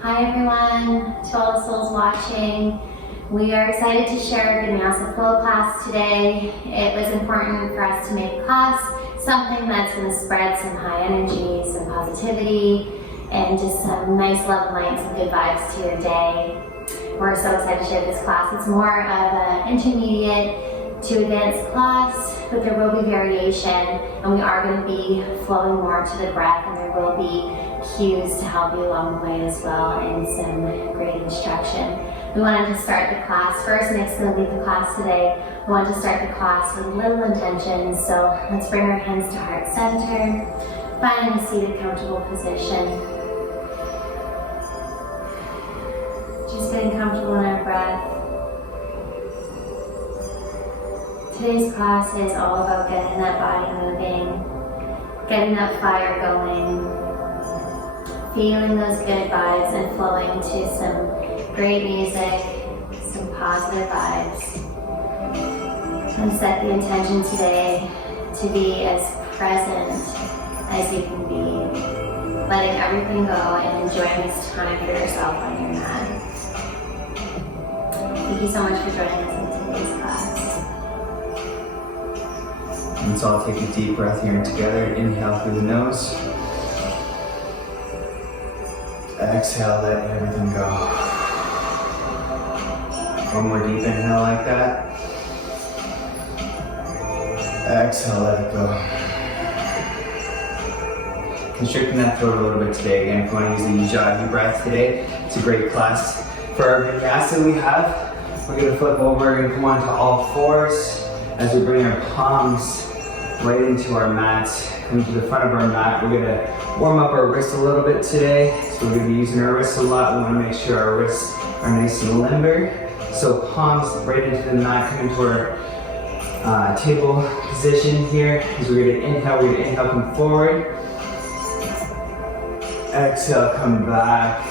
Hi everyone, to all the souls watching. We are excited to share our Vinyasa flow class today. It was important for us to make class something that's going to spread some high energy, some positivity, and just some nice love light, some good vibes to your day. We're so excited to share this class. It's more of an intermediate to advanced class, but there will be variation, and we are going to be flowing more to the breath, and there will be cues to help you along the way as well, and some great instruction. We wanted to start the class first. Nick's going to lead the class today. We wanted to start the class with a little intention, so let's bring our hands to heart center, finding a seated, comfortable position. Just getting comfortable in our breath. Today's class is all about getting that body moving, getting that fire going, feeling those good vibes and flowing to some great music, some positive vibes. And set the intention today to be as present as you can be, letting everything go and enjoying this time for yourself on your mat. Thank you so much for joining us in today's class. And so I'll take a deep breath here and together. Inhale through the nose. Exhale, let everything go. One more deep inhale like that. Exhale, let it go. Constricting that throat a little bit today. Again, if you want to use the Ujjayi breath today, it's a great class. For our Vinyasa we have, we're going to flip over, we're going to come onto all fours as we bring our palms right into our mats. Come to the front of our mat. We're going to warm up our wrists a little bit today. So we're going to be using our wrists a lot. We want to make sure our wrists are nice and limber. So palms right into the mat, come into our table position here. As we're going to inhale, come forward. Exhale, come back.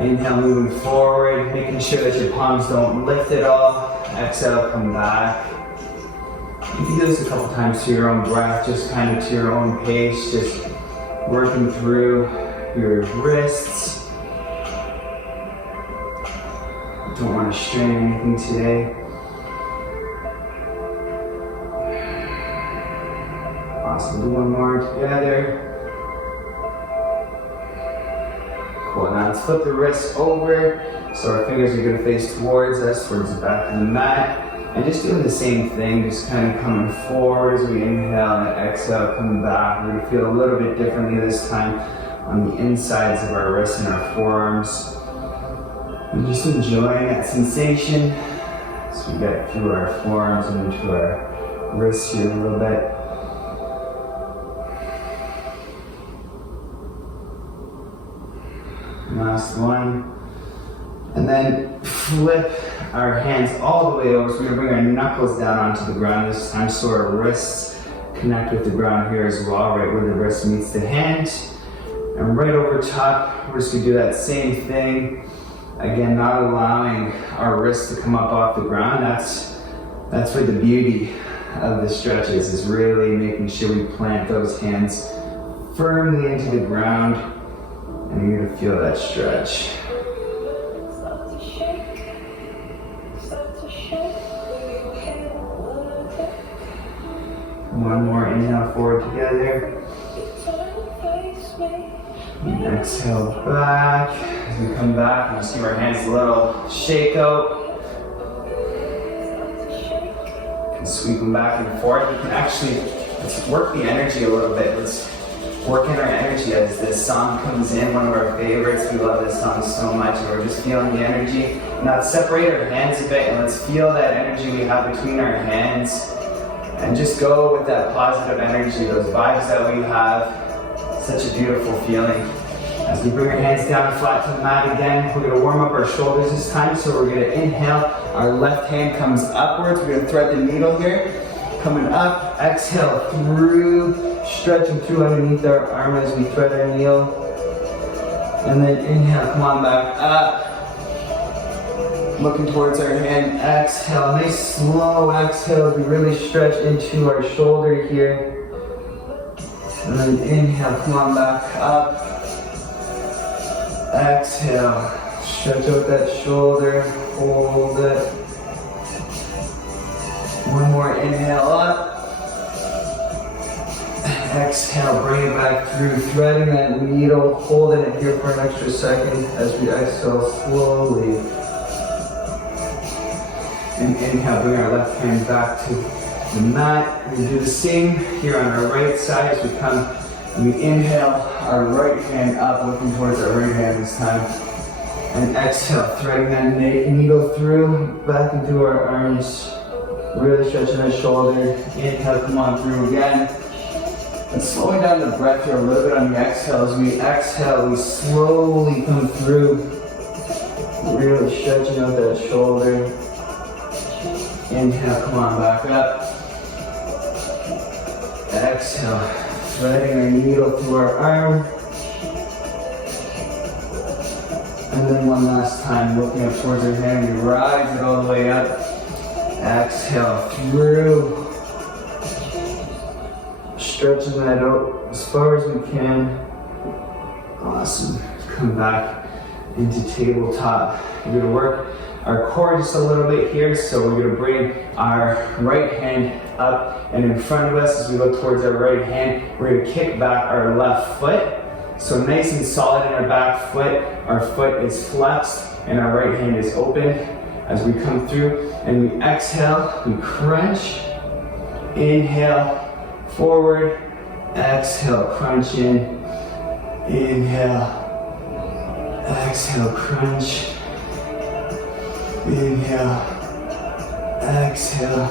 Inhale, moving forward, making sure that your palms don't lift at all. Exhale, come back. You can do this a couple times to your own breath, just kind of to your own pace, just working through your wrists. Don't want to strain anything today. Awesome, do one more together. Cool, now let's flip the wrists over. So our fingers are going to face towards us, towards the back of the mat. And just doing the same thing, just kind of coming forward as we inhale and exhale, come back. We're going to feel a little bit differently this time on the insides of our wrists and our forearms. And just enjoying that sensation as we get through our forearms and into our wrists here a little bit. Last one. And then flip our hands all the way over. So we're going to bring our knuckles down onto the ground this time so our wrists connect with the ground here as well, right where the wrist meets the hand. And right over top, we're just going to do that same thing. Again, not allowing our wrists to come up off the ground. That's where the beauty of the stretches is, really making sure we plant those hands firmly into the ground. And you're going to feel that stretch. One more inhale forward together. And exhale back. As we come back, you see our hands a little shake out. You can sweep them back and forth. You can actually, let's work the energy a little bit. Let's work in our energy as this song comes in, one of our favorites. We love this song so much, and we're just feeling the energy. Now let's separate our hands a bit and let's feel that energy we have between our hands. And just go with that positive energy, those vibes that we have. Such a beautiful feeling. As we bring our hands down flat to the mat again, we're going to warm up our shoulders this time. So we're going to inhale, our left hand comes upwards. We're going to thread the needle here. Coming up, exhale through, stretching through underneath our arm as we thread our needle. And then inhale, come on back up. Looking towards our hand, exhale, nice slow exhale as we really stretch into our shoulder here. And then inhale, come on back up. Exhale. Stretch out that shoulder. Hold it. One more inhale up. Exhale, bring it back through, threading that needle, holding it here for an extra second as we exhale slowly. And inhale, bring our left hand back to the mat. We do the same here on our right side as we come. We inhale our right hand up, looking towards our right hand this time. And exhale, threading that needle through, back into our arms. Really stretching the shoulder. Inhale, come on through again. And slowing down the breath here a little bit on the exhale. As we exhale, we slowly come through. Really stretching out that shoulder. Inhale, come on, back up. Exhale, threading our needle through our arm. And then one last time, looking up towards our hand, we rise it all the way up. Exhale, through. Stretching that out as far as we can. Awesome. Come back into tabletop. We're gonna work our core just a little bit here. So we're gonna bring our right hand up and in front of us as we look towards our right hand. We're gonna kick back our left foot. So nice and solid in our back foot. Our foot is flexed and our right hand is open as we come through. And we exhale, we crunch. Inhale. Forward, exhale, crunch in, inhale, exhale, crunch, inhale, exhale,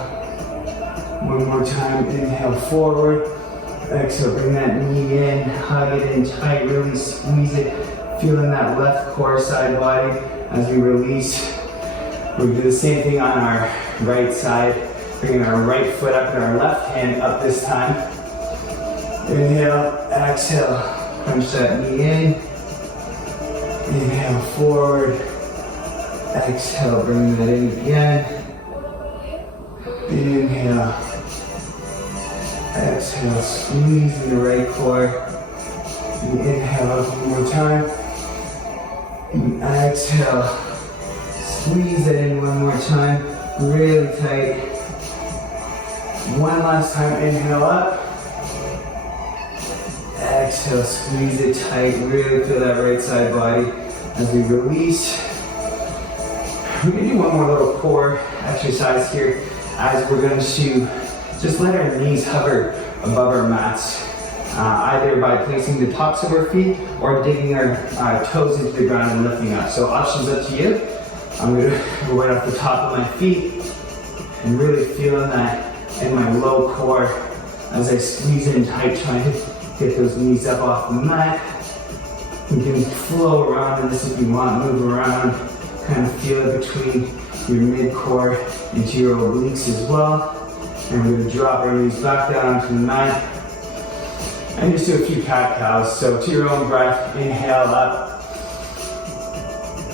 one more time, inhale, forward, exhale, bring that knee in, hug it in tight, really squeeze it, feeling that left core side body as we release. We'll do the same thing on our right side. Bringing our right foot up and our left hand up this time. Inhale, exhale, crunch that knee in. Inhale, forward. Exhale, bring that in again. Inhale. Exhale, squeezing the right core. And inhale up one more time. And exhale, squeeze it in one more time, really tight. One last time, inhale up. Exhale, squeeze it tight, really feel that right side body as we release. We're gonna do one more little core exercise here as we're going to just let our knees hover above our mats, either by placing the tops of our feet or digging our toes into the ground and lifting up. So options up to you. I'm gonna go right off the top of my feet and really feeling that in my low core as I squeeze in tight, trying to get those knees up off the mat. You can flow around in this if you want, move around, kind of feel it between your mid-core into your obliques as well. And we're gonna drop our knees back down onto the mat and just do a few cat-cows. So to your own breath, inhale up,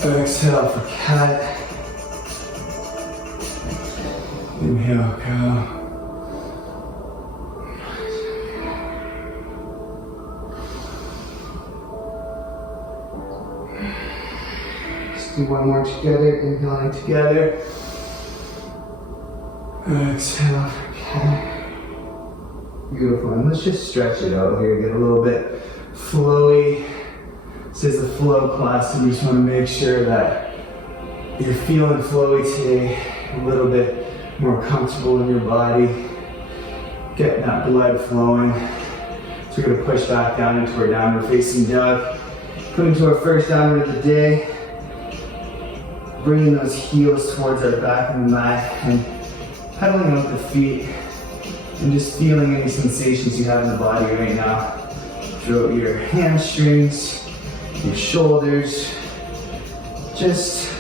exhale for cat, inhale cow. Do one more together, inhaling together. Exhale, okay. Beautiful, and let's just stretch it out here, get a little bit flowy. This is a flow class, so we just want to make sure that you're feeling flowy today, a little bit more comfortable in your body, getting that blood flowing. So we're gonna push back down into our downward facing dog. Come into our first downward of the day. Bringing those heels towards our back of the mat and pedaling out the feet and just feeling any sensations you have in the body right now. Throughout your hamstrings, your shoulders. Just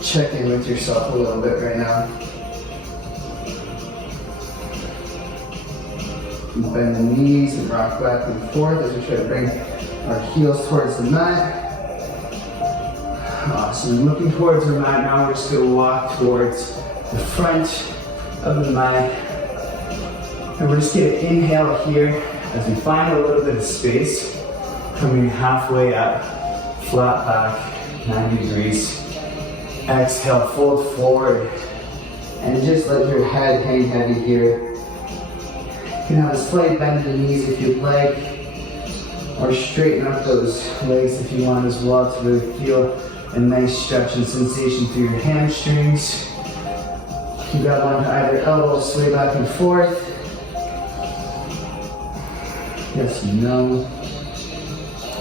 check in with yourself a little bit right now. Bend the knees and rock back and forth as we try to bring our heels towards the mat. Awesome, looking towards our mat now, we're just going to walk towards the front of the mat. And we're just going to inhale here as we find a little bit of space, coming halfway up flat back, 90 degrees. Exhale, fold forward. And just let your head hang heavy here. You can have a slight bend in the knees if you'd like, or straighten up those legs if you want as well to really feel a nice stretch and sensation through your hamstrings. You can grab onto either elbow, sway back and forth. Yes, no.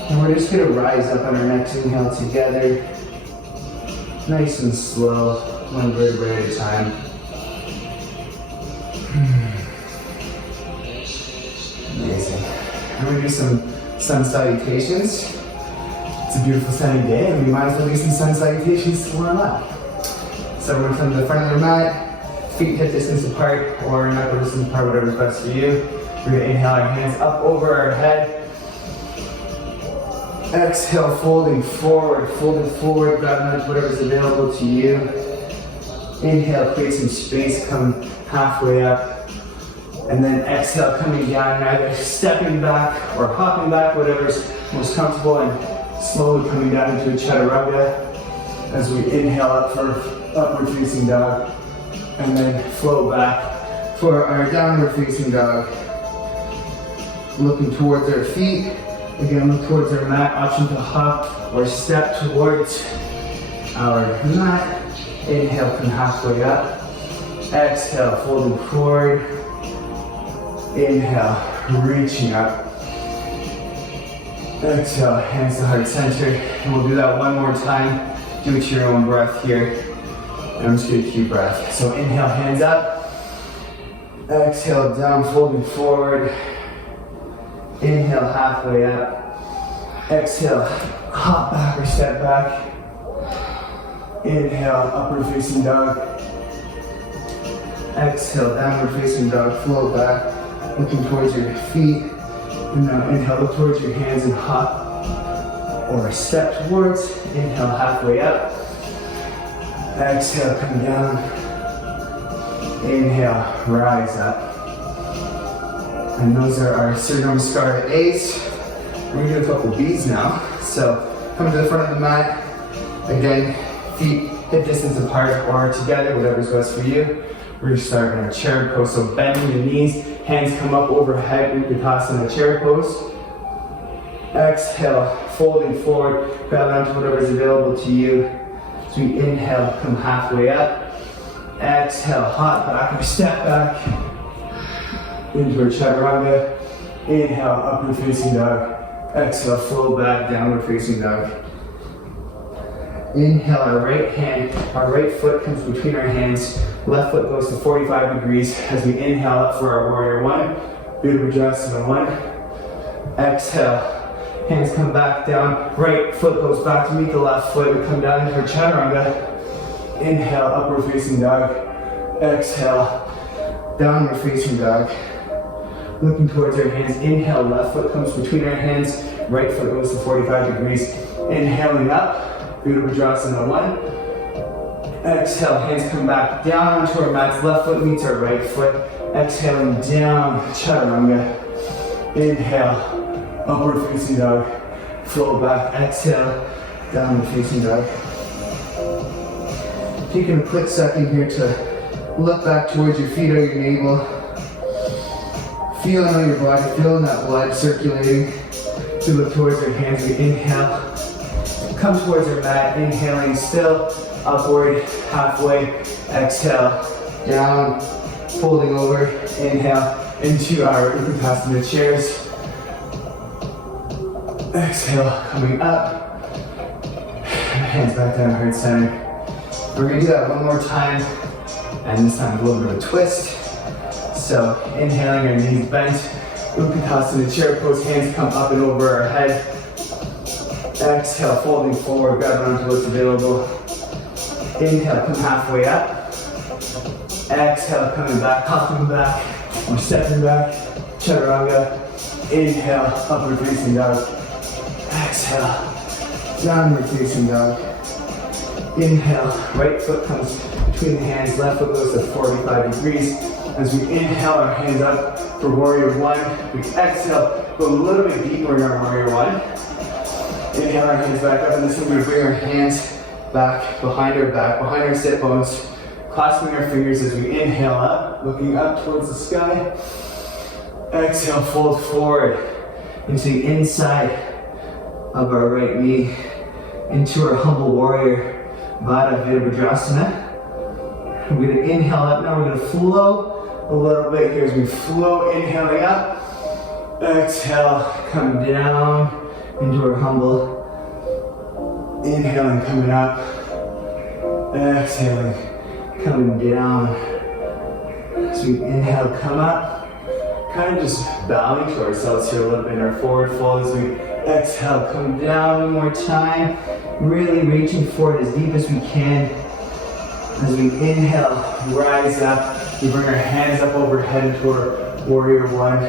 And we're just gonna rise up on our next inhale together. Nice and slow, one vertebrae at a time. Amazing. I'm gonna do some sun salutations. It's a beautiful sunny day and we might as well do some sun salutations to warm up. So we're gonna come to the front of the mat, feet hip distance apart or knuckle distance apart, whatever's best for you. We're gonna inhale our hands up over our head. Exhale, folding forward, grab onto whatever's available to you. Inhale, create some space, come halfway up. And then exhale, coming down, either stepping back or hopping back, whatever's most comfortable, and slowly coming down into a chaturanga as we inhale up for upward facing dog. And then flow back for our downward facing dog. Looking towards our feet. Again, look towards our mat, option to hop or step towards our mat. Inhale, come halfway up. Exhale, folding forward. Inhale, reaching up. Exhale, hands to heart center. And we'll do that one more time. Do it to your own breath here. And I'm just gonna keep breath. So inhale, hands up. Exhale, down, folding forward. Inhale, halfway up. Exhale, hop back or step back. Inhale, upward facing dog. Exhale, downward facing dog, flow back. Looking towards your feet. And now inhale, look towards your hands and hop or step towards. Inhale, halfway up. Exhale, come down. Inhale, rise up. And those are our Surnam Skara A's. We're gonna do a couple B's now. So come to the front of the mat. Again, feet hip distance apart or together, whatever's best for you. We're gonna start in our chair pose. So bending the knees, hands come up overhead, Utkatasana chair pose. Exhale, folding forward, grab onto whatever's available to you. So we inhale, come halfway up. Exhale, hop back or step back. Into our chaturanga. Inhale, upward facing dog. Exhale, flow back, downward facing dog. Inhale, our right foot comes between our hands. Left foot goes to 45 degrees as we inhale up for our warrior one. Virabhadrasana one. Exhale, hands come back down. Right foot goes back to meet the left foot. We come down into our chaturanga. Inhale, upward facing dog. Exhale, downward facing dog. Looking towards our hands, inhale, left foot comes between our hands, right foot goes to 45 degrees. Inhaling up, Virabhadrasana one. Exhale, hands come back down onto our mats, left foot meets our right foot. Exhaling down, chaturanga. Inhale, upward facing dog. Flow back, exhale, downward facing dog. Taking a quick second here to look back towards your feet or your navel. Feeling on your body, feeling that blood circulating. So look towards your hands, we inhale. Come towards your mat, inhaling still, upward, halfway, exhale, down, folding over, inhale, into our Utkatasana chairs. Exhale, coming up, hands back down, heart center. We're gonna do that one more time, and this time a little bit of a twist. So inhaling, our knees bent, Utkatasana chair pose, hands come up and over our head. Exhale, folding forward, grab onto what's available. Inhale, come halfway up. Exhale, coming back, hopping back, or stepping back, chaturanga. Inhale, upward facing dog. Exhale, downward facing dog. Inhale, right foot comes between the hands, left foot goes to 45 degrees. As we inhale, our hands up for warrior one. We exhale, go a little bit deeper in our warrior one. Inhale our hands back up, and this one we're gonna bring our hands back, behind our sit bones, clasping our fingers as we inhale up, looking up towards the sky. Exhale, fold forward into the inside of our right knee, into our humble warrior, Baddha Virabhadrasana. We're gonna inhale up now, we're gonna flow a little bit here as we flow, inhaling up. Exhale, come down into our humble. Inhaling, coming up. Exhaling, coming down. So we inhale, come up. Kind of just bowing to ourselves here a little bit in our forward fold as we exhale, come down one more time. Really reaching forward as deep as we can. As we inhale, rise up. We bring our hands up overhead into our warrior one.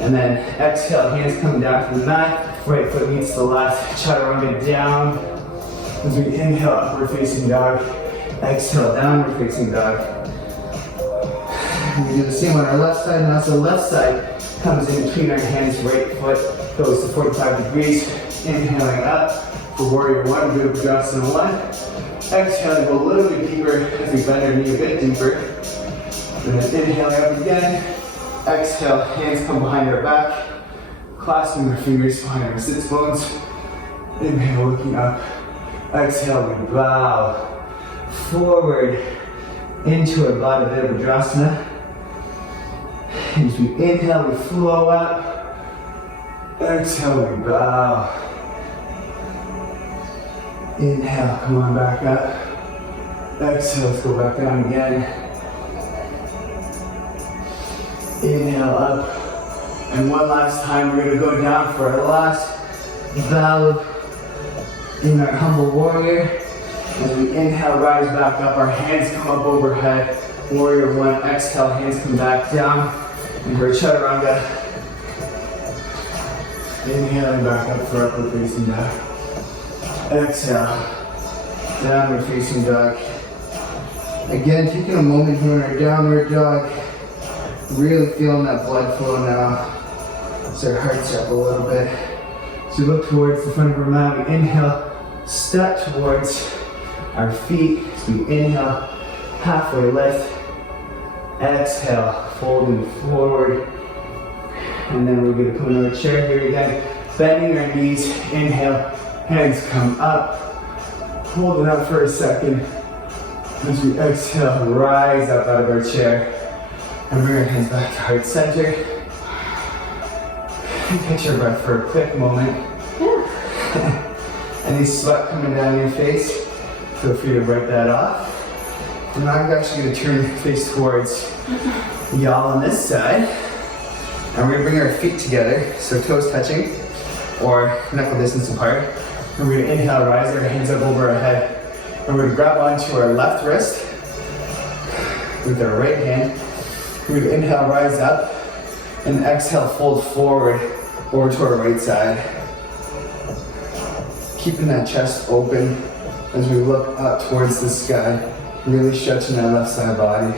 And then exhale, hands come down from the mat. Right foot meets the left, chaturanga down. As we inhale, upward facing dog. Exhale, downward facing dog. We do the same on our left side. Now, so left side comes in between our hands. Right foot goes to 45 degrees. Inhaling up for warrior one, Virabhadrasana one. Exhaling, go a little bit deeper as we bend our knee a bit deeper. And then inhaling up again. Exhale, hands come behind our back. Clasping our fingers behind our sits bones. Inhale, looking up. Exhale, we bow forward into our Baddha Virabhadrasana. As we inhale, we flow up. Exhale, we bow. Inhale, come on back up. Exhale, let's go back down again. Inhale up. And one last time, we're gonna go down for our last bow in our humble warrior. As we inhale, rise back up, our hands come up overhead. Warrior one, exhale, hands come back down into our chaturanga. Inhaling back up for upward facing dog. Exhale, downward facing dog. Again, taking a moment here in our downward dog. Really feeling that blood flow now. So our heart's up a little bit. So look towards the front of our mat. We inhale, step towards our feet. So we inhale, halfway lift. Exhale, folding forward. And then we're gonna come into our chair here again. Bending our knees, inhale, hands come up. Hold it up for a second. As we exhale, rise up out of our chair. And bring our hands back to heart center. Catch your breath for a quick moment. Any sweat coming down your face, feel free to wipe that off. And I'm actually going to turn face towards y'all on this side. And we're going to bring our feet together, so toes touching or knuckle distance apart. And we're going to inhale, rise our hands up over our head. And we're going to grab onto our left wrist with our right hand. We're going to inhale, rise up, and exhale, fold forward over to our right side. Keeping that chest open as we look up towards the sky, really stretching that left side body.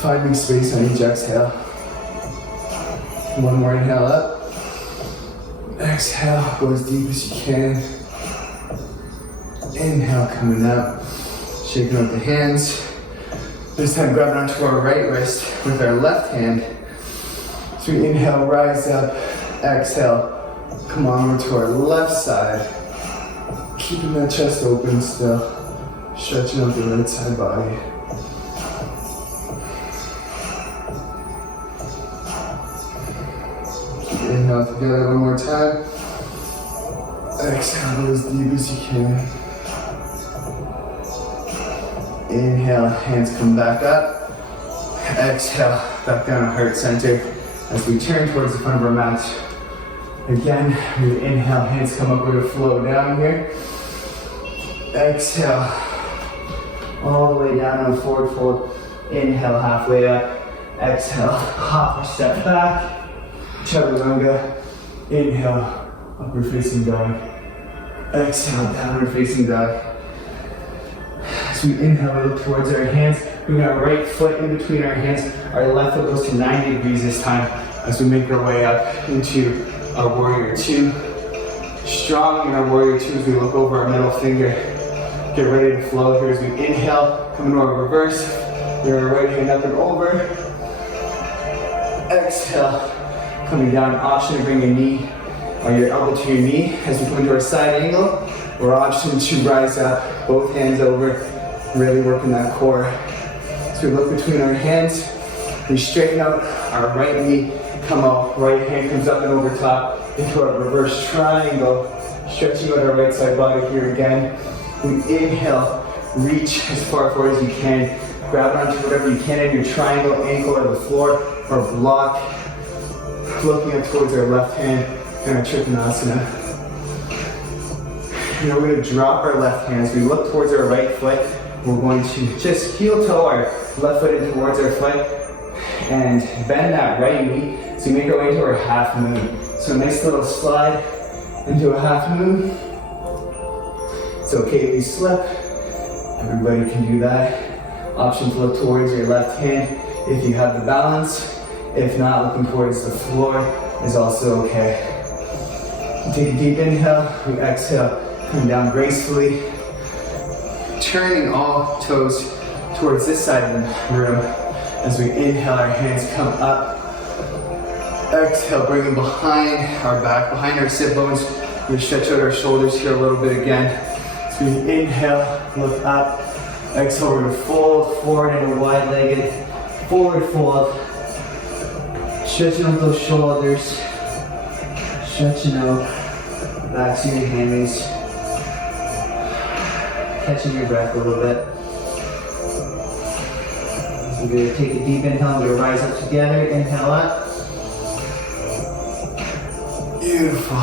Finding space on each exhale. One more inhale up. Exhale, go as deep as you can. Inhale, coming up, shaking out the hands. This time grab onto our right wrist with our left hand. So we inhale, rise up, exhale, come on over to our left side. Keeping that chest open still, stretching out the right side body. Keep inhale together one more time. Exhale, go as deep as you can. Inhale, hands come back up. Exhale, back down to heart center as we turn towards the front of our mat. Again, we inhale, hands come up, we're gonna flow down here. Exhale, all the way down on the forward fold. Inhale, halfway up. Exhale, hop or step back. Chaturanga. Inhale, upward facing dog. Exhale, downward facing dog. As we inhale, we look towards our hands. Bring our right foot in between our hands. Our left foot goes to 90 degrees this time as we make our way up into our warrior two. strong in our warrior two as we look over our middle finger. Get ready to flow here as we inhale, come into our reverse. Bring our right hand up and over. Exhale, coming down. Option to bring your knee or your elbow to your knee as we come into our side angle. Or option to rise up, both hands over, really working that core. So we look between our hands, we straighten out our right knee, come out, right hand comes up and over top into our reverse triangle, stretching out our right side body here again. We inhale, reach as far forward as you can, grab onto whatever you can in your triangle, ankle or the floor, or block, looking up towards our left hand in our Trikonasana. Now we're going to drop our left hand as we look towards our right foot. We're going to just heel toe our left foot in towards our foot and bend that right knee so we make our way into our half moon. So a nice little slide into a half moon. It's okay if you slip. Everybody can do that. Option to look towards your left hand if you have the balance. If not, looking towards the floor is also okay. Take a deep inhale, we exhale. Come down gracefully, turning all toes towards this side of the room. As we inhale, our hands come up. Exhale, bring them behind our back, behind our sit bones. We stretch out our shoulders here a little bit again. So we inhale, look up. Exhale, we're going to fold forward into a wide-legged forward fold. Stretching out those shoulders. Stretching out. Relaxing your hammies. Catching your breath a little bit. So we're going to take a deep inhale, we're going to rise up together, inhale up. Beautiful.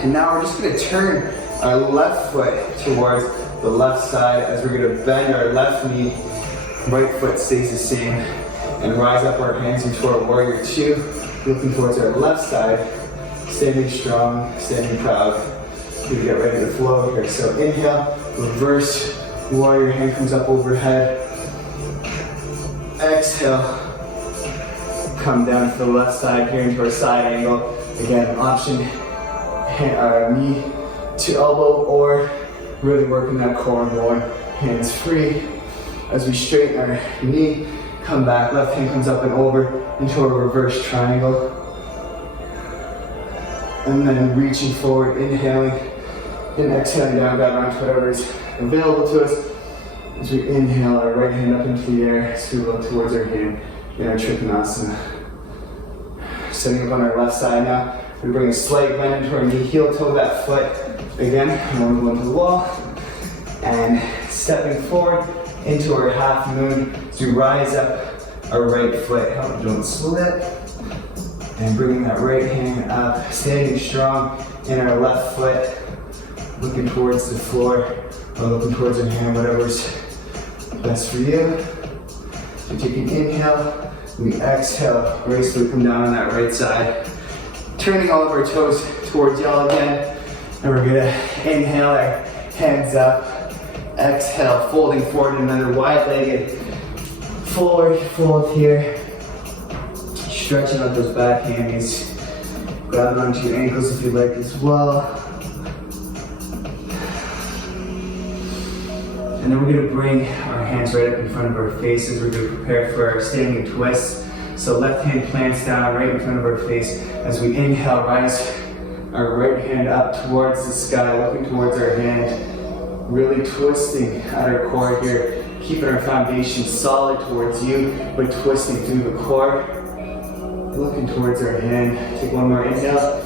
And now we're just going to turn our left foot towards the left side as we're going to bend our left knee, right foot stays the same, and rise up our hands into our warrior two, looking towards our left side, standing strong, standing proud. We get ready to flow here. So inhale, reverse warrior, hand comes up overhead. Exhale, come down to the left side here into our side angle. Again, option knee to elbow or really working that core more. Hands free. As we straighten our knee, come back, left hand comes up and over into a reverse triangle. And then reaching forward, inhaling, and exhaling down, grab onto whatever is available to us. As we inhale, our right hand up into the air, as we look towards our hand in our Trikonasana. Setting up on our left side now, we bring a slight bend into our knee, heel toe that foot again, and then we go into the wall. And stepping forward into our half moon, as we rise up our right foot, don't split. And bringing that right hand up, standing strong in our left foot, looking towards the floor, or looking towards our hand, whatever's best for you. So take an inhale, we exhale, gracefully come down on that right side. Turning all of our toes towards y'all again. And we're gonna inhale our hands up, exhale, folding forward, another wide-legged forward fold here. Stretching out those back hammies. Grab onto your ankles if you like as well. And then we're going to bring our hands right up in front of our faces. We're going to prepare for our standing twist. So left hand plants down right in front of our face. As we inhale, rise our right hand up towards the sky, looking towards our hand. Really twisting at our core here. Keeping our foundation solid towards you, but twisting through the core. Looking towards our hand. Take one more inhale.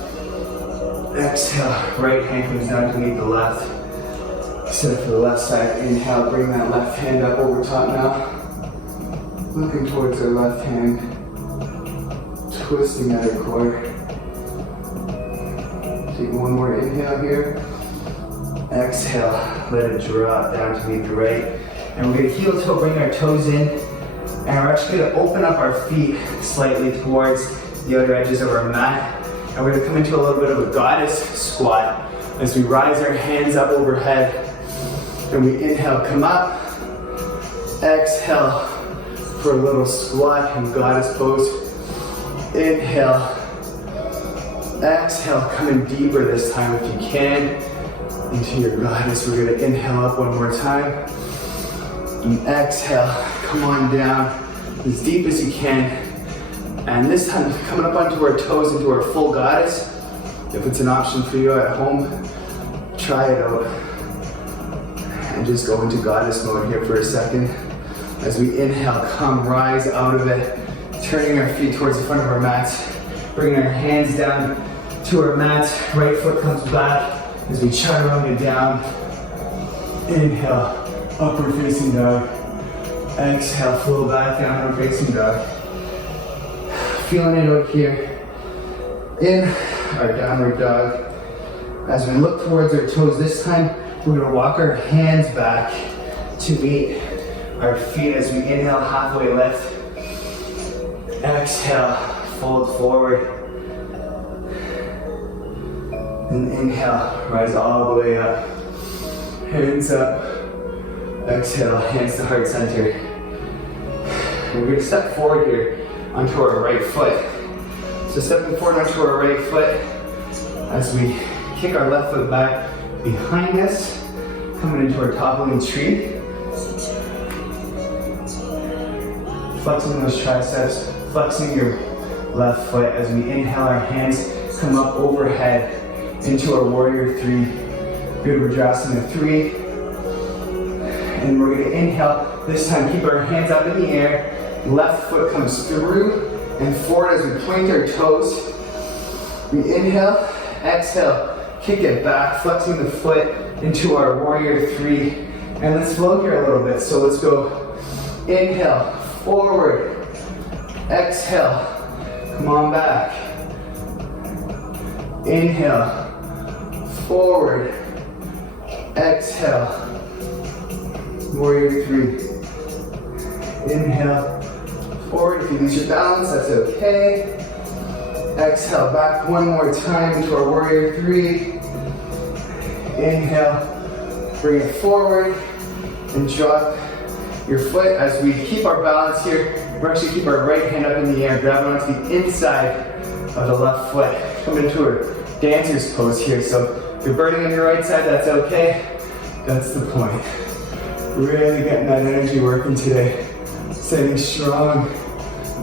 Exhale. Right hand comes down to meet the left. Set for the left side. Inhale. Bring that left hand up over top now. Looking towards our left hand. Twisting at our core. Take one more inhale here. Exhale. Let it drop down to meet the right. And we're going to heel toe, bring our toes in. And we're actually going to open up our feet slightly towards the outer edges of our mat. And we're going to come into a little bit of a goddess squat as we rise our hands up overhead. And we inhale, come up. Exhale for a little squat in goddess pose. Inhale. Exhale, coming deeper this time if you can into your goddess. We're gonna inhale up one more time. And exhale, come on down as deep as you can. And this time, coming up onto our toes into our full goddess. If it's an option for you at home, try it out. And just go into goddess mode here for a second. As we inhale, come rise out of it, turning our feet towards the front of our mats, bringing our hands down to our mats. Right foot comes back as we chaturanga down. Inhale, upward facing dog. Exhale, flow back, downward facing dog. Feeling it out here in our downward dog. As we look towards our toes this time, we're gonna walk our hands back to meet our feet as we inhale, halfway lift. Exhale, fold forward. And inhale, rise all the way up. Hands up. Exhale, hands to heart center. And we're gonna step forward here onto our right foot. So stepping forward onto our right foot as we kick our left foot back behind us, coming into our toppling tree. Flexing those triceps, flexing your left foot as we inhale, our hands come up overhead into our warrior three. Good Vajrasana 3. And we're gonna inhale, this time keep our hands up in the air. Left foot comes through and forward as we point our toes. We inhale, exhale, kick it back, flexing the foot into our warrior three. And let's flow here a little bit. So let's go inhale, forward, exhale, come on back. Inhale, forward, exhale, warrior three. Inhale, forward. If you lose your balance, that's okay. Exhale, back one more time into our warrior three. Inhale, bring it forward and drop your foot. As we keep our balance here, we're actually keep our right hand up in the air, grab onto the inside of the left foot. Come into our dancer's pose here. So if you're burning on your right side, that's okay. That's the point. Really getting that energy working today. Staying strong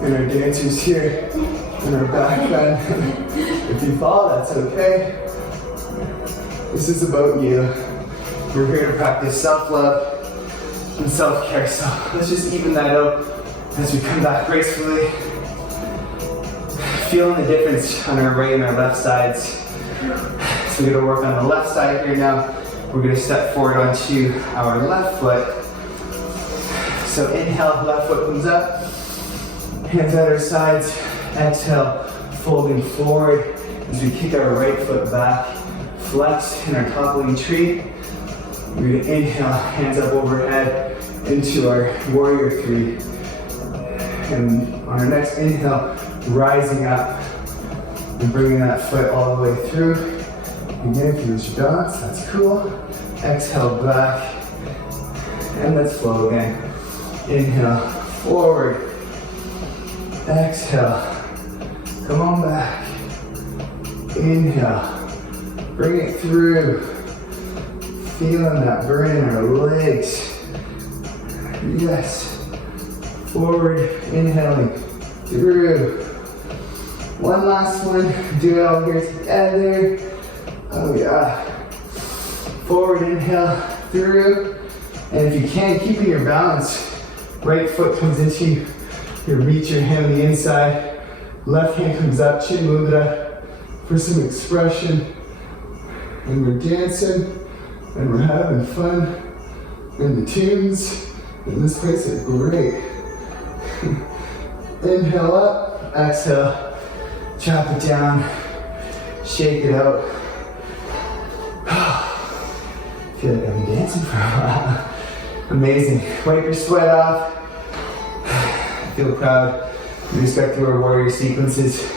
in our dancers here, in our back bend. If you fall, that's okay. This is about you. We're here to practice self-love and self-care. So let's just even that out as we come back gracefully. Feeling the difference on our right and our left sides. So we're gonna work on the left side here now. We're gonna step forward onto our left foot. So inhale, left foot comes up. Hands at our sides. Exhale, folding forward as we kick our right foot back. Flex in our toppling tree. We're gonna inhale, hands up overhead into our warrior three. And on our next inhale, rising up and bringing that foot all the way through. Again, if you lose your balance, that's cool. Exhale, back. And let's flow again. Inhale, forward. Exhale, come on back. Inhale, bring it through. Feeling that burn in our legs. Yes. Forward, inhaling, through. One last one, do it all here together. Oh yeah. Forward, inhale, through. And if you can, keeping your balance. Right foot comes into your reach your hand on the inside. Left hand comes up, chin mudra, for some expression. And we're dancing, and we're having fun. And the tunes in this place are great. Inhale up, exhale, chop it down, shake it out. Feel like I've been dancing for a while. Amazing. Wipe your sweat off. Feel proud. We just got through our warrior sequences.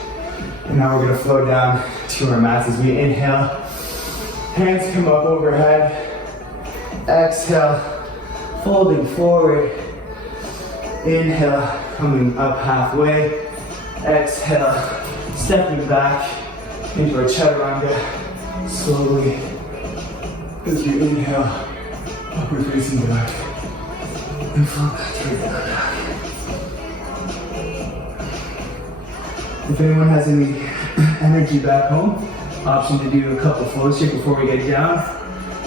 And now we're gonna flow down to our mats as we inhale. Hands come up overhead. Exhale, folding forward. Inhale, coming up halfway. Exhale, stepping back into our chaturanga slowly as we inhale, upward facing dog, and flow back to the dog. If anyone has any energy back home, option to do a couple flows here before we get down.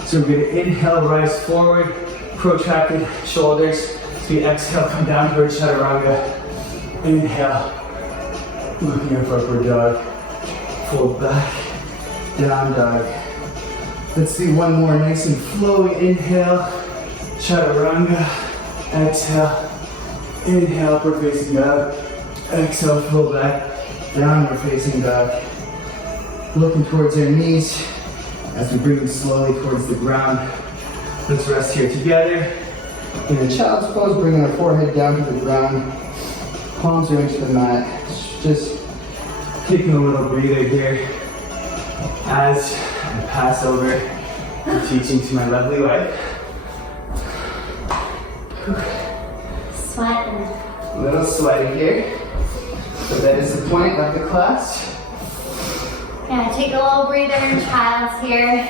So we're going to inhale, rise forward, protracted shoulders. So we exhale, come down to our chaturanga. Inhale, looking up for upward dog. Fold back, down dog. Let's do one more nice and flowy. Inhale, chaturanga. Exhale, inhale, upward facing dog. Exhale, flow back, downward facing dog. Looking towards our knees as we bring them slowly towards the ground. Let's rest here together. In a child's pose, bringing our forehead down to the ground. Palms are into the mat. Just taking a little breather here as I pass over the teaching to my lovely wife. Sweating. A little sweaty here, but that is the point of the class. Yeah, take a little breather in child's here.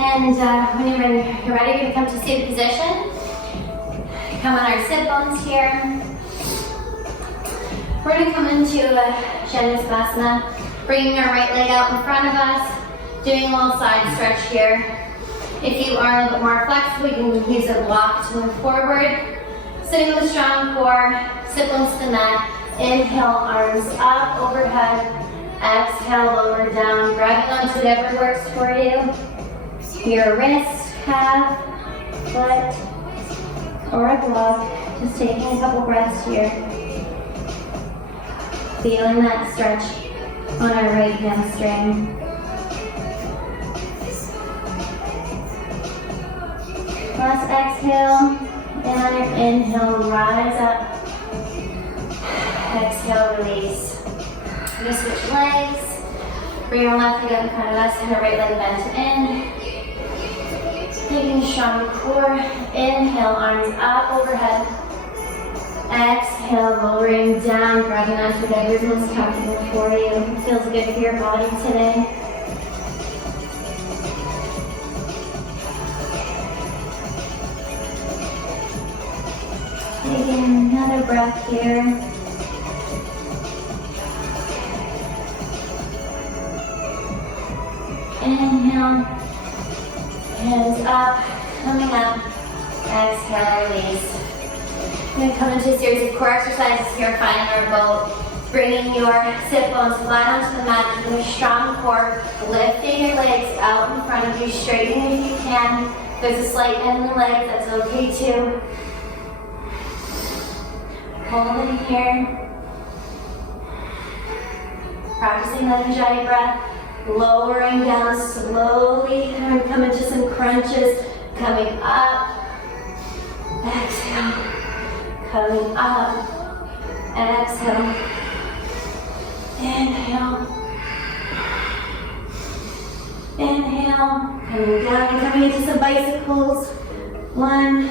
And when you're ready, you're going to come to seated position. Come on our sit bones here. We're going to come into Shavasana, bringing our right leg out in front of us, doing a little side stretch here. If you are a little bit more flexible, you can use a block to move forward. Sitting with a strong core, sit bones to the mat. Inhale, arms up, overhead. Exhale, lower down. Grabbing onto whatever works for you. Your wrist, calf, foot, or a glove. Just taking a couple breaths here. Feeling that stretch on our right hamstring. Last exhale, and inhale, rise up. Exhale, release. We're going to switch legs. Bring your left leg up in front of us and our right leg bent in. Taking a strong core. Inhale, arms up overhead. Exhale, lowering down, grabbing onto whatever is most comfortable for you. It feels good for your body today. Taking another breath here. Inhale, hands up, coming up. Exhale, release. We're going to come into a series of core exercises here, finding our boat. Bringing your sit bones flat onto the mat, keeping a strong core, lifting your legs out in front of you, straightening if you can. If there's a slight bend in the legs, that's okay too. Hold in here. Practicing that Ujjayi breath. Lowering down slowly. Come into some crunches. Coming up. Exhale. Coming up. Exhale. Inhale. Inhale. Coming down and coming into some bicycles. 1,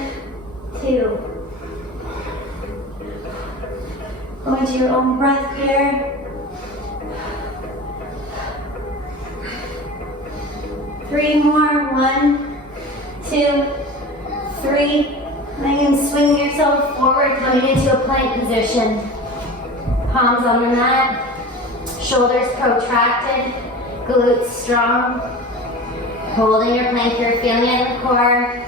2. Go into your own breath here. 3 more. 1, 2, 3. And swinging yourself forward, coming into a plank position. Palms on the mat. Shoulders protracted. Glutes strong. Holding your plank here, feeling it in the core.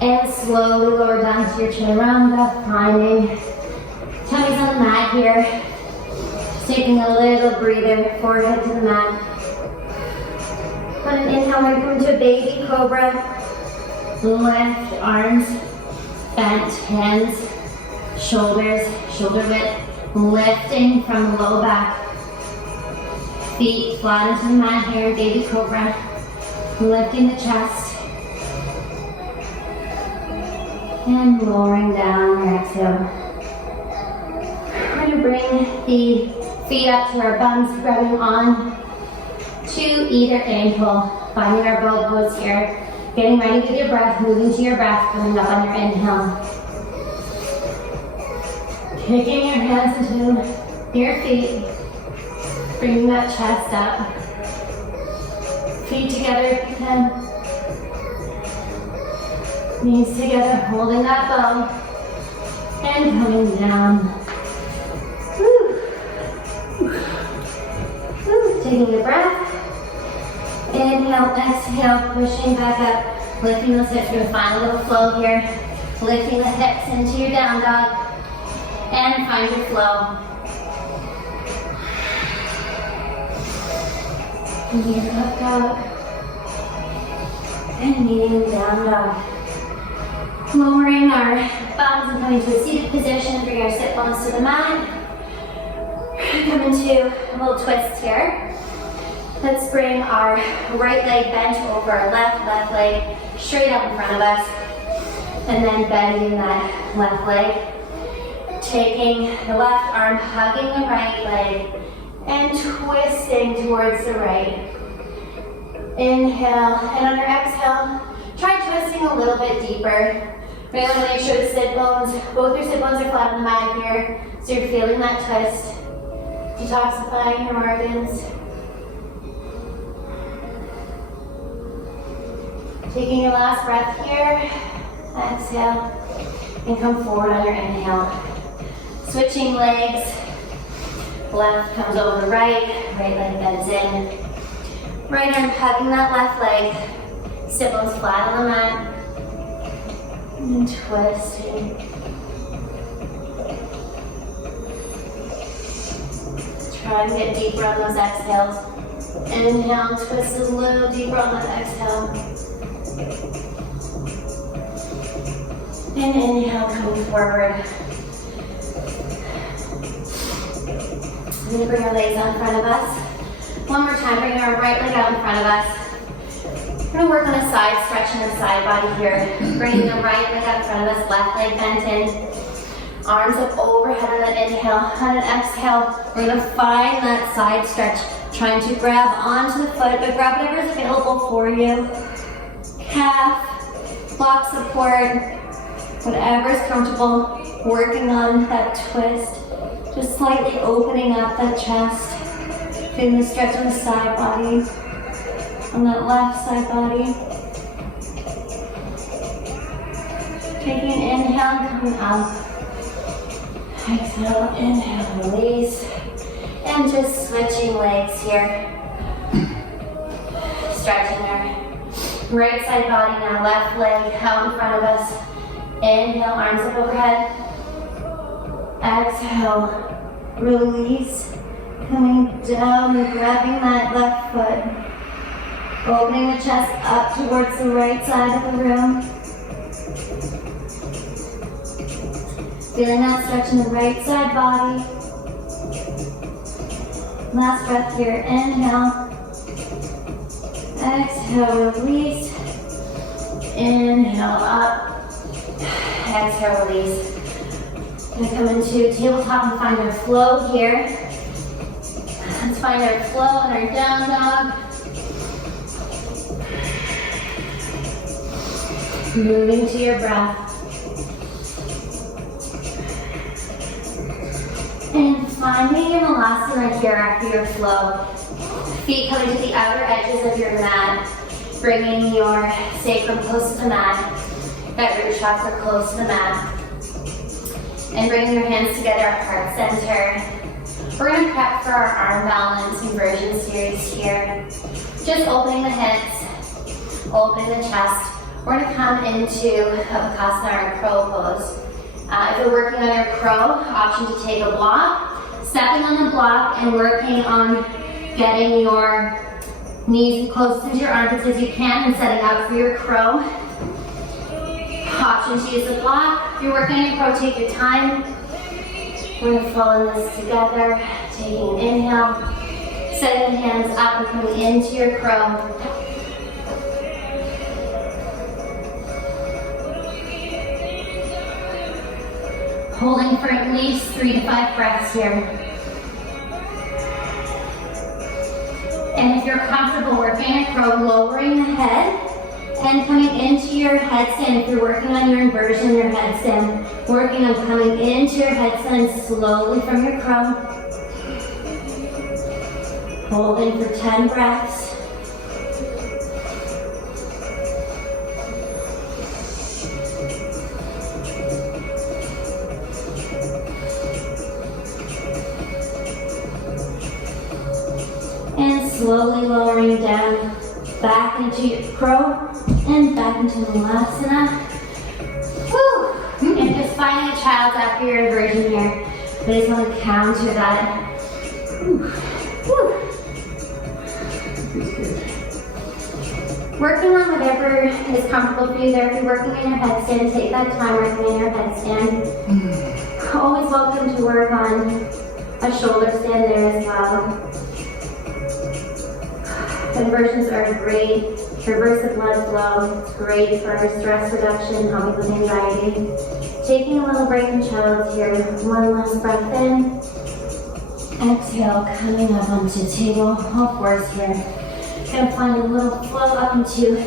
And slowly lower down to your chaturanga, finding tummies on the mat here. Taking a little breather, forehead to the mat. On an inhale, we're going to come to a baby cobra. Lift arms, bent hands, shoulders, shoulder width, lifting from the low back. Feet flat into the mat here, baby cobra. Lifting the chest. And lowering down your exhale. We're going to bring the feet up to our bums, grabbing on to either ankle, finding our bow pose here, getting ready with your breath, moving to your breath, coming up on your inhale. Taking your hands into your feet, bringing that chest up. Feet together if you can. Knees together, holding that bow. And coming down. Woo. Woo. Taking a breath. Inhale, exhale, pushing back up. Lifting those hips. We're going to find a little flow here. Lifting the hips into your down dog. And find your flow. Here, up dog. And kneeling down dog. Lowering our thumbs and coming to a seated position. Bring our sit bones to the mat. Come into a little twist here. Let's bring our right leg bent over our left leg straight up in front of us. And then bending that left leg. Taking the left arm, hugging the right leg, and twisting towards the right. Inhale, and on your exhale, try twisting a little bit deeper. Really want to make sure the sit bones, both your sit bones are flat on the mat here, so you're feeling that twist, detoxifying your organs. Taking your last breath here, exhale, and come forward on your inhale. Switching legs, left comes over the right leg bends in. Right arm hugging that left leg, sit bones flat on the mat, and twisting. Try and get deeper on those exhales. Inhale, twist a little deeper on that exhale. And inhale, coming forward. We're going to bring our legs out in front of us. One more time, bring our right leg out in front of us. We're going to work on a side stretch in the side body here. Bringing the right leg out in front of us, left leg bent in. Arms up overhead on that inhale. On an exhale, we're going to find that side stretch. Trying to grab onto the foot, but grab whatever is available for you. Calf, block support, whatever is comfortable. Working on that twist. Just slightly opening up that chest. Feeling the stretch on the side body. On that left side body. Taking an inhale, coming up. Exhale, inhale, release. And just switching legs here. Stretching our right side body now, left leg out in front of us. Inhale, arms up overhead. Exhale. Release, coming down and grabbing that left foot. Opening the chest up towards the right side of the room. Feeling that stretch in the right side body. Last breath here, inhale. Exhale, release. Inhale, up. Exhale, release. We're going to come into tabletop and find our flow here. Let's find our flow in our down dog. Moving to your breath. And finding your Vinyasa here after your flow. Feet coming to the outer edges of your mat. Bringing your sacrum close to the mat. That root chakra close to the mat. And bringing your hands together at heart center. We're going to prep for our arm balance inversion series here. Just opening the hips, opening the chest. We're going to come into Avakasana or crow pose. If you're working on your crow, option to take a block, stepping on the block and working on getting your knees close into your armpits as you can and setting up for your crow. Option to use the block. If you're working on your crow, take your time. We're going to flow in this together. Taking an inhale, setting the hands up and coming into your crow. Holding for at least 3 to 5 breaths here. And if you're comfortable working a crow, lowering the head, And coming into your headstand, if you're working on your inversion, your headstand, working on coming into your headstand slowly from your crow. Holding for 10 breaths. And slowly lowering down back into your crow and back into Namaste. Woo! And just finding a child after your inversion here. I just want to counter that. Woo. Woo. Working on whatever is comfortable for you there. If you're working in your headstand, take that time working in your headstand. Always welcome to work on a shoulder stand there as well. Inversions are great. Reverse the blood flow. It's great for stress reduction, helping with anxiety. Taking a little break in child's here. One last breath in. Exhale, coming up onto table, all fours here. Gonna find a little flow up into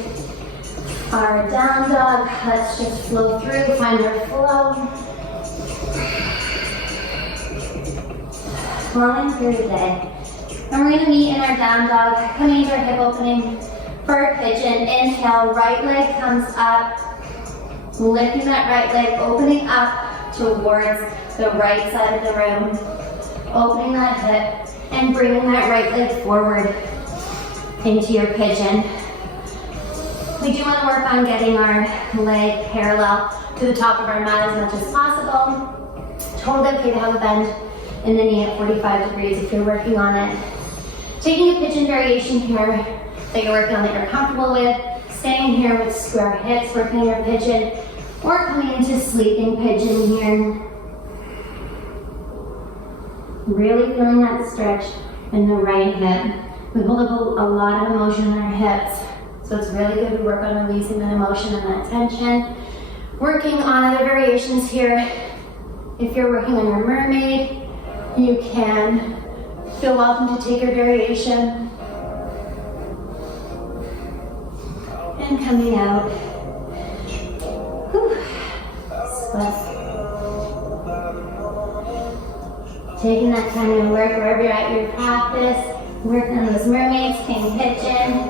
our down dog. Let's just flow through, find our flow. Flowing through today. And we're gonna meet in our down dog, coming into our hip opening for our pigeon. Inhale, right leg comes up. Lifting that right leg, opening up towards the right side of the room. Opening that hip and bringing that right leg forward into your pigeon. We do want to work on getting our leg parallel to the top of our mat as much as possible. Totally okay to have a bend in the knee at 45 degrees if you're working on it. Taking a pigeon variation here that you're working on that you're comfortable with. Staying here with square hips, working your pigeon, or coming into sleeping pigeon here. Really feeling that stretch in the right hip. We hold up a lot of emotion in our hips, so it's really good to work on releasing that emotion and that tension. Working on other variations here. If you're working on your mermaid, you can feel welcome to take your variation. And coming out. Whew. Split. Taking that time to work wherever you're at your practice. Working on those mermaids, king pigeon.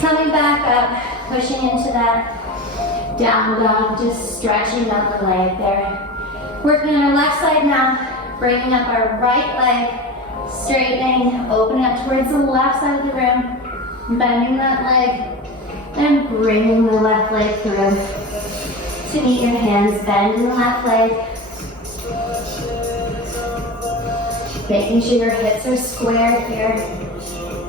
Coming back up, pushing into that down dog, just stretching out the leg there. Working on our left side now, bringing up our right leg, straightening, opening up towards the left side of the room, bending that leg, and bringing the left leg through. To meet your hands, bend in the left leg. Making sure your hips are square here.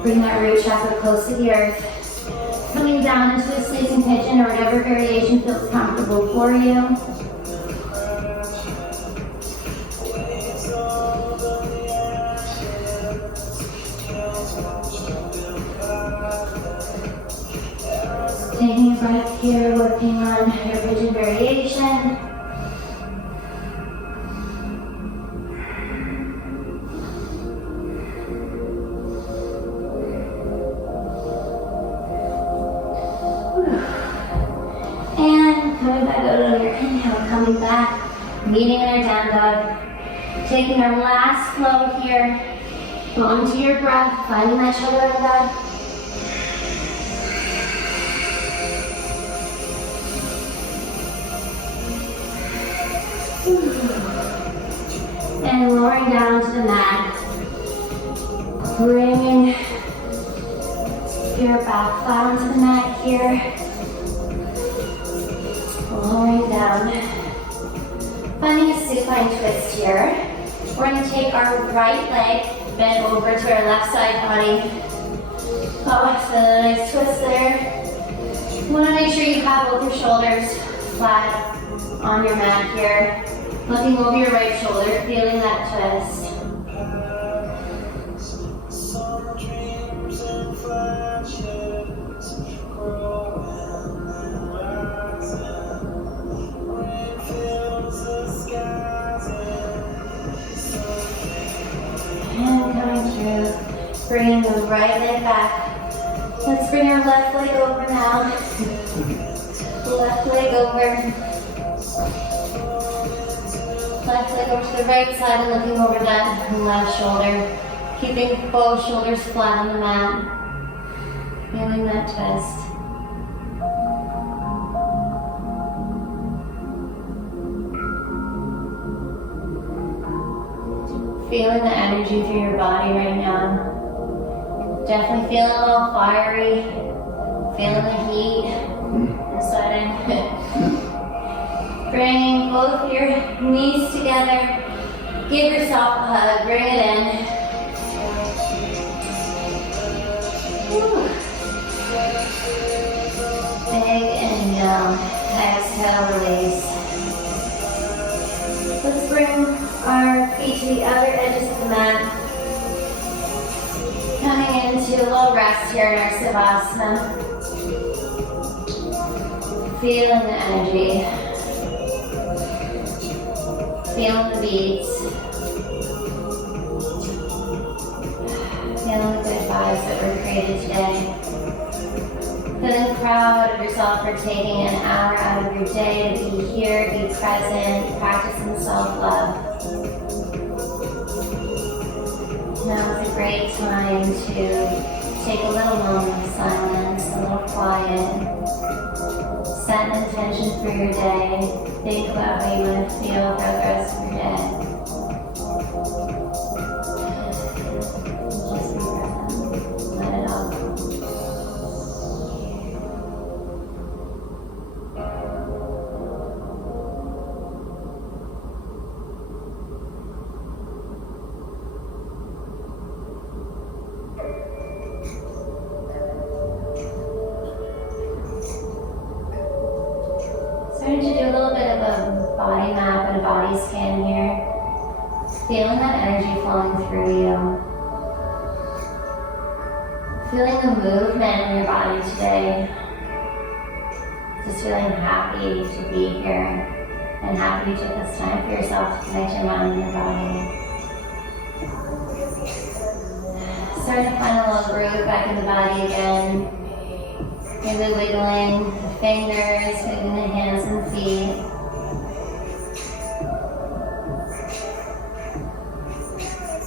Bring that root chakra close to the earth. Coming down into a sleeping pigeon or whatever variation feels comfortable for you. Taking a breath here, working on your pigeon variation. And coming back out on your inhale, coming back, meeting in our down dog. Taking our last flow here, onto your breath, finding that shoulder above. And lowering down to the mat. Bringing your back flat onto the mat here. Lowering down. Finding a supine twist here. We're going to take our right leg, bend over to our left side body. Oh, so a nice twist there. You want to make sure you have both your shoulders flat on your mat here. Looking over your right shoulder, feeling that twist. And coming through, bringing the right leg back. Let's bring our left leg over now. Left leg over. Left leg over to the right side and looking over that left shoulder. Keeping both shoulders flat on the mat. Feeling that twist. Feeling the energy through your body right now. Definitely feeling a little fiery. Feeling the heat. And sweating. Bringing both your knees together. Give yourself a hug. Bring it in. Whew. Big inhale. Exhale, release. Let's bring our feet to the outer edges of the mat. Coming into a little rest here in our Savasana. Feeling the energy. Feeling the beats. Feeling the good vibes that were created today. Feeling proud of yourself for taking an hour out of your day to be here, be present, practicing self-love. Now is a great time to take a little moment of silence, a little quiet. Set an intention for your day. Think about how you want to feel for the rest of your day. Just be present. Let it all go. Starting to do a little bit of a body map and a body scan here. Feeling that energy flowing through you. Feeling the movement in your body today. Just feeling happy to be here and happy you took this time for yourself to connect your mind and your body. Starting to find a little groove back in the body again. Maybe wiggling the fingers, moving the hands and feet.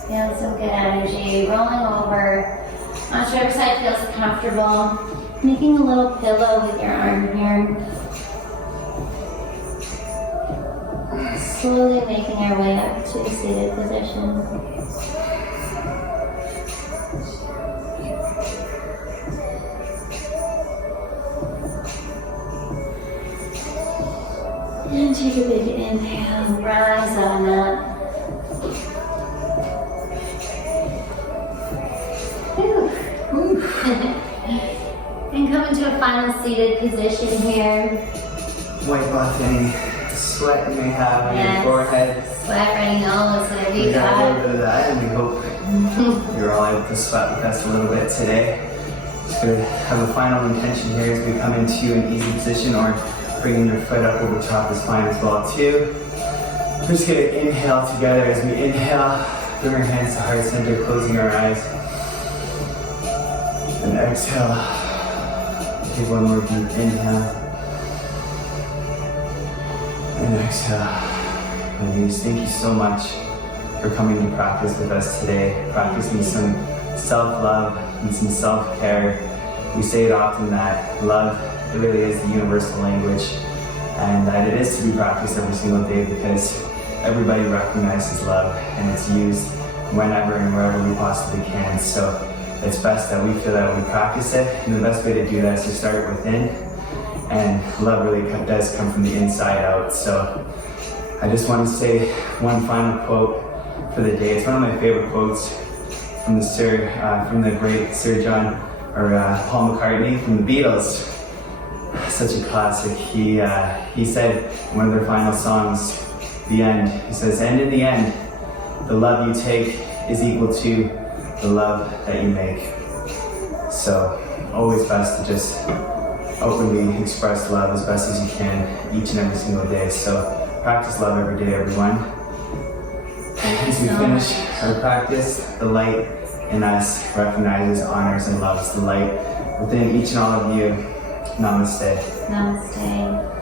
Feeling some good energy, rolling over onto whichever side feels comfortable. Making a little pillow with your arm here. Slowly making our way up to the seated position. And take a big inhale, rise on up. And come into a final seated position here. Wipe off any sweat you may have on your forehead. Sweat, runny nose, whatever you We got a got. little bit of that, and we hope you're all able to sweat with us a little bit today. Just going to have a final intention here as we come into an easy position, or bringing your foot up over top is fine as well too. We're just going to inhale together. As we inhale, bring our hands to heart center, closing our eyes. And exhale. Take one more deep inhale. And exhale. Release. Thank you so much for coming to practice with us today. Practicing some self-love and some self-care. We say it often that love, it really is the universal language, and that it is to be practiced every single day because everybody recognizes love and it's used whenever and wherever we possibly can. So it's best that we feel that we practice it, and the best way to do that is to start within, and love really does come from the inside out. So I just want to say one final quote for the day. It's one of my favorite quotes from the great Sir John Paul McCartney from the Beatles. Such a classic. He said in one of their final songs, the end, he says, and in the end, the love you take is equal to the love that you make. So always best to just openly express love as best as you can each and every single day. So practice love every day, everyone. As we finish our practice, the light in us recognizes, honors, and loves the light within each and all of you. Namaste. Namaste.